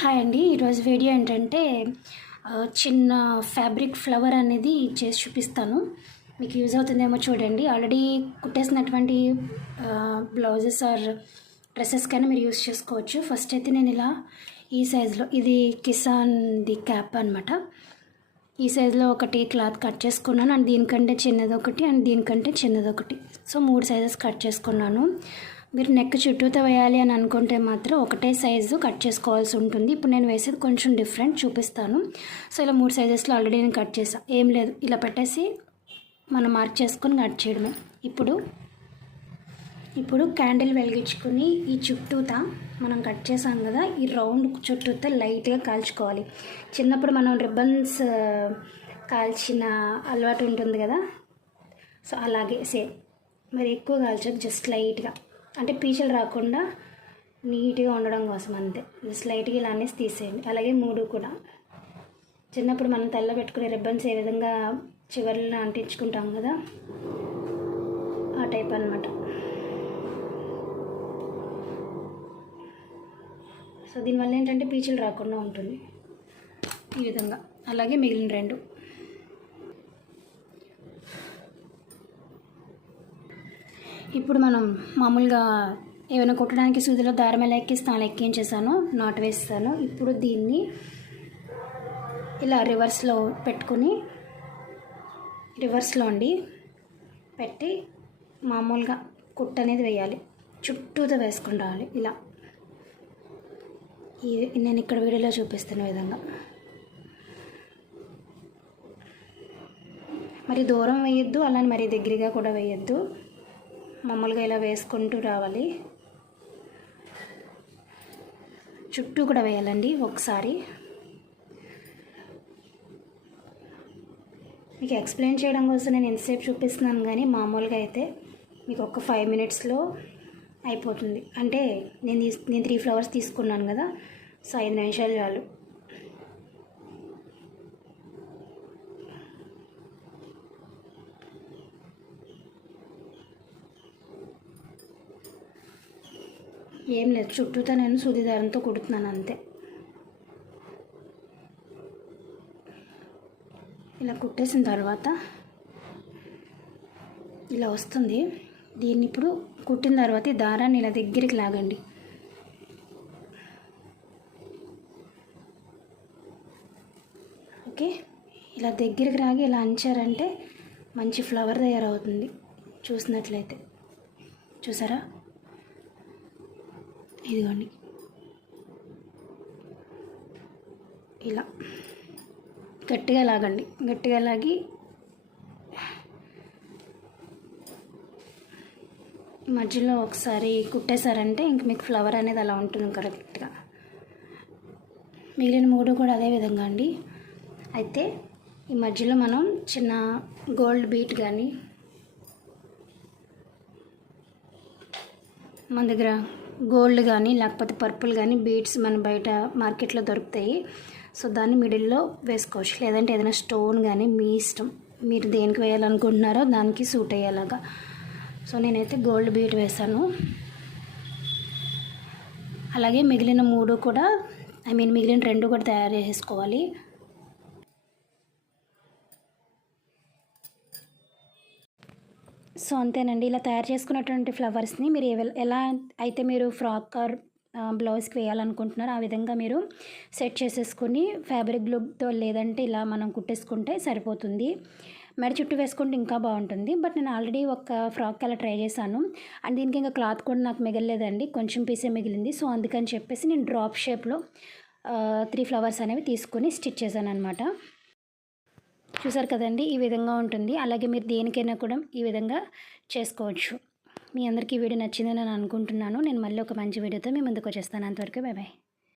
Hi అండి. ఈరోజు video ఏంటంటే చిన్న ఫ్యాబ్రిక్ ఫ్లవర్ అనేది చేసి చూపిస్తాను. మీకు యూజ్ అవుతుందేమో చూడండి. ఆల్రెడీ కుట్టేసినటువంటి బ్లౌజెస్ ఆర్ డ్రెస్సెస్ కానీ మీరు యూజ్ చేసుకోవచ్చు. ఫస్ట్ అయితే నేను ఇలా ఈ సైజులో, ఇది కిసాన్ది క్యాప్ అనమాట. ఈ సైజులో ఒకటి క్లాత్ కట్ చేసుకున్నాను, అండ్ దీనికంటే చిన్నది ఒకటి అండ్ దీనికంటే చిన్నది ఒకటి. సో 3 సైజెస్ కట్ చేసుకున్నాను. మీరు నెక్ చుట్టూతో వేయాలి అని అనుకుంటే మాత్రం ఒకటే సైజు కట్ చేసుకోవాల్సి ఉంటుంది. ఇప్పుడు నేను వేసేది కొంచెం డిఫరెంట్ చూపిస్తాను. సో ఇలా 3 సైజెస్లో ఆల్రెడీ నేను కట్ చేసాను. ఏం లేదు, ఇలా పెట్టేసి మనం మార్క్ చేసుకొని కట్ చేయడమే. ఇప్పుడు క్యాండిల్ వెలిగించుకుని ఈ చుట్టూతా మనం కట్ చేసాం కదా, ఈ రౌండ్ చుట్టూతో లైట్గా కాల్చుకోవాలి. చిన్నప్పుడు మనం రిబ్బన్స్ కాల్చిన అలవాటు ఉంటుంది కదా, సో అలాగే సేమ్. మరి ఎక్కువ కాల్చకు, జస్ట్ లైట్గా, అంటే పీచలు రాకుండా నీట్గా ఉండడం కోసం అంతే. జస్ట్ లైట్గా ఇలా అనేసి తీసేయండి. అలాగే 3 కూడా చిన్నప్పుడు మనం తల్ల పెట్టుకునే రిబ్బన్స్ ఏ విధంగా చివర్లో అంటించుకుంటాం కదా, ఆ టైప్ అనమాట. సో దీనివల్ల ఏంటంటే పీచులు రాకుండా ఉంటుంది ఈ విధంగా. అలాగే మిగిలిన 2. ఇప్పుడు మనం మామూలుగా ఏమైనా కుట్టడానికి సూదిలో దారం ఎలా ఎక్కిస్తాను అలా ఎక్కించేసాను, నాట్ వేస్తాను. ఇప్పుడు దీన్ని ఇలా రివర్స్లో పెట్టుకుని, రివర్స్లో పెట్టి మామూలుగా కుట్టు అనేది వేయాలి. చుట్టూతో వేసుకుని రావాలి ఇలా. నేను ఇక్కడ వీడియోలో చూపిస్తున్న విధంగా. మరి దూరం వేయొద్దు, అలానే మరి దగ్గరగా కూడా వేయొద్దు. మామూలుగా ఇలా వేసుకుంటూ రావాలి. చుట్టూ కూడా వేయాలండి ఒకసారి. మీకు ఎక్స్ప్లెయిన్ చేయడం కోసం నేను ఎంతసేపు చూపిస్తున్నాను, కానీ మామూలుగా అయితే మీకు ఒక 5 మినిట్స్లో అయిపోతుంది. అంటే నేను 3 ఫ్లవర్స్ తీసుకున్నాను కదా, సో 5 నిమిషాలు చాలు. ఏం లేదు, చుట్టూతో నేను సూది దారంతో కుడుతున్నాను అంతే. ఇలా కుట్టేసిన తర్వాత ఇలా వస్తుంది. దీన్ని ఇప్పుడు కుట్టిన తర్వాత ఈ దారాన్ని ఇలా దగ్గరికి లాగండి. ఓకే, ఇలా దగ్గరికి రాగి ఇలా అంచారంటే మంచి ఫ్లవర్ తయారవుతుంది. చూసినట్లయితే చూసారా, ఇదిగోండి ఇలా గట్టిగా లాగండి. గట్టిగా లాగి మధ్యలో ఒకసారి కుట్టేశారంటే ఇంక మీకు ఫ్లవర్ అనేది అలా ఉంటుంది కరెక్ట్గా. మిగిలిన 3 కూడా అదే విధంగా అండి. అయితే ఈ మధ్యలో మనం చిన్న గోల్డ్ బీట్ కానీ, మన దగ్గర గోల్డ్ కానీ లేకపోతే పర్పుల్ కానీ బీడ్స్ మన బయట మార్కెట్లో దొరుకుతాయి. సో దాన్ని మిడిల్లో వేసుకోవచ్చు, లేదంటే ఏదైనా స్టోన్ కానీ, మీ ఇష్టం. మీరు దేనికి వేయాలనుకుంటున్నారో దానికి సూట్ అయ్యేలాగా. సో నేనైతే గోల్డ్ బీట్ వేసాను. అలాగే మిగిలిన 3 కూడా, మిగిలిన 2 కూడా తయారు చేసుకోవాలి. సో అంతేనండి. ఇలా తయారు చేసుకున్నటువంటి ఫ్లవర్స్ని మీరు ఎలా అయితే మీరు ఫ్రాక్ ఆర్ బ్లౌజ్కి వేయాలనుకుంటున్నారో ఆ విధంగా మీరు సెట్ చేసేసుకొని ఫ్యాబ్రిక్ గ్లూతో లేదంటే ఇలా మనం కుట్టేసుకుంటే సరిపోతుంది. మెడ చుట్టూ వేసుకుంటే ఇంకా బాగుంటుంది. బట్ నేను ఆల్రెడీ ఒక ఫ్రాక్ అలా ట్రై చేశాను, అండ్ దీనికి ఇంకా క్లాత్ కూడా నాకు మిగలలేదండి, కొంచెం పీసే మిగిలింది. సో అందుకని చెప్పేసి నేను డ్రాప్ షేప్లో 3 ఫ్లవర్స్ అనేవి తీసుకొని స్టిచ్ చేశాను అనమాట. చూసారు కదండి, ఈ విధంగా ఉంటుంది. అలాగే మీరు దేనికైనా కూడా ఈ విధంగా చేసుకోవచ్చు. మీ అందరికీ వీడియో నచ్చిందని నేను అనుకుంటున్నాను. నేను మళ్ళీ ఒక మంచి వీడియోతో మీ ముందుకు వచ్చేస్తాను. అంతవరకు బై బాయ్.